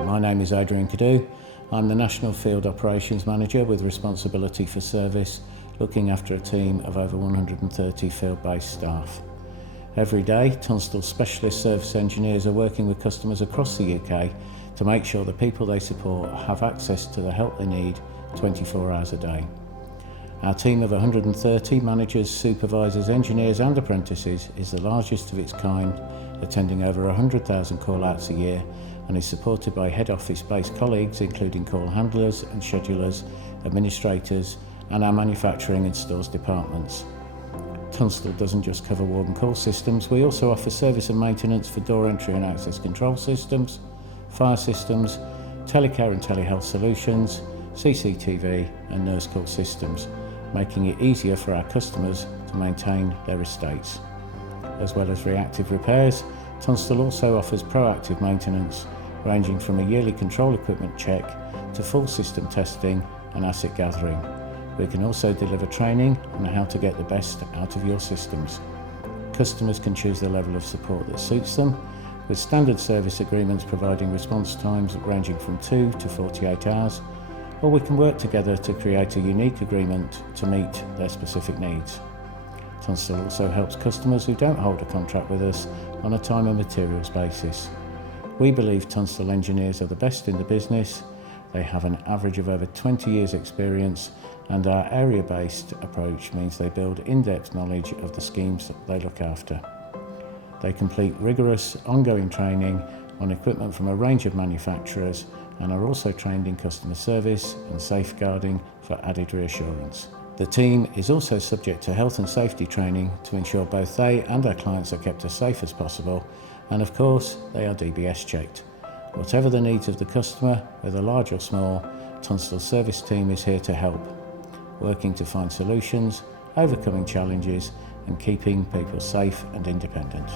My name is Adrian Cadu. I'm the National Field Operations Manager with responsibility for service, looking after a team of over 130 field-based staff. Every day, Tunstall specialist service engineers are working with customers across the UK to make sure the people they support have access to the help they need 24 hours a day. Our team of 130 managers, supervisors, engineers and apprentices is the largest of its kind, attending over 100,000 call-outs a year, and is supported by head office-based colleagues including call handlers and schedulers, administrators and our manufacturing and stores departments. Tunstall doesn't just cover ward and call systems, we also offer service and maintenance for door entry and access control systems, fire systems, telecare and telehealth solutions, CCTV and nurse call systems, making it easier for our customers to maintain their estates. As well as reactive repairs, Tunstall also offers proactive maintenance, ranging from a yearly control equipment check to full system testing and asset gathering. We can also deliver training on how to get the best out of your systems. Customers can choose the level of support that suits them, with standard service agreements providing response times ranging from 2 to 48 hours, or we can work together to create a unique agreement to meet their specific needs. Tunstall also helps customers who don't hold a contract with us on a time and materials basis. We believe Tunstall engineers are the best in the business. They have an average of over 20 years experience, and our area-based approach means they build in-depth knowledge of the schemes they look after. They complete rigorous ongoing training on equipment from a range of manufacturers and are also trained in customer service and safeguarding for added reassurance. The team is also subject to health and safety training to ensure both they and our clients are kept as safe as possible, and of course they are DBS checked. Whatever the needs of the customer, whether large or small, Tunstall's service team is here to help, working to find solutions, overcoming challenges and keeping people safe and independent.